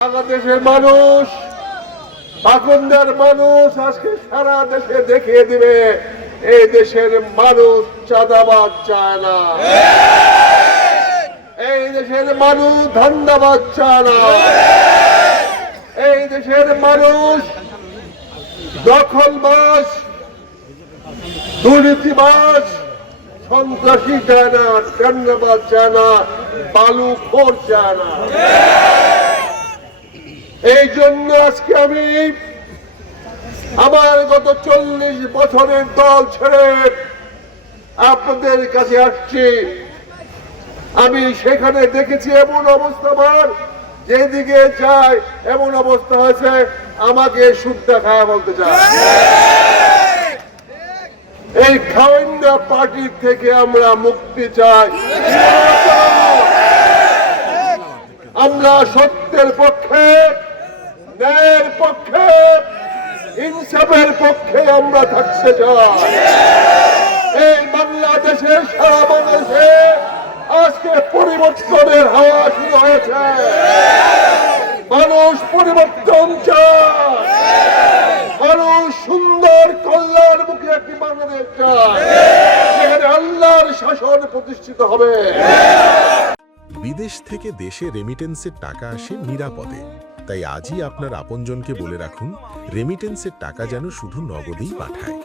বাংলাদেশের মানুষ, পাকুন্দার মানুষ আজকে সারা দেশে দেখিয়ে দিবে এই দেশের মানুষ চাঁদাবাজ চায় না, এই দেশের মানুষ ধান্দাবাজ চায় না, এই দেশের মানুষ দখলবাজ, দুর্নীতিবাজ, সন্ত্রাসী চায় না, টেন্ডারবাজ চায় না, বালুখোর চায় না। এই জন্য আজকে আমি আমার গত 40 বছরের দল ছেড়ে আপনাদের কাছে আসছি। আমি সেখানে দেখেছি এমন অবস্থা, আমার যেদিকে যাই এমন অবস্থা হয়েছে আমাকে সুদ্ধা খাওয়া বলতে চায়। এই খাওয়ান্ডা পার্টির থেকে আমরা মুক্তি চাই। আমরা সত্যের পক্ষে, ন্যায়ের পক্ষে, ইনসাফের পক্ষে আমরা থাকতে চাই। এই বাংলাদেশের সারা বাংলাদেশে আজকে পরিবর্তনের হাওয়া শুরু হয়েছে। মানুষ পরিবর্তন চায়, মানুষ সুন্দর কল্যাণমুখী একটি বাংলাদেশ চায়, যেখানে আল্লাহর শাসন প্রতিষ্ঠিত হবে। বিদেশ থেকে দেশে রেমিটেন্সের টাকা আসে নিরাপদে। তাই আজই আপনার আপনজনকে বলে রাখুন, রেমিটেন্সের টাকা যেন শুধু নগদেই পাঠায়।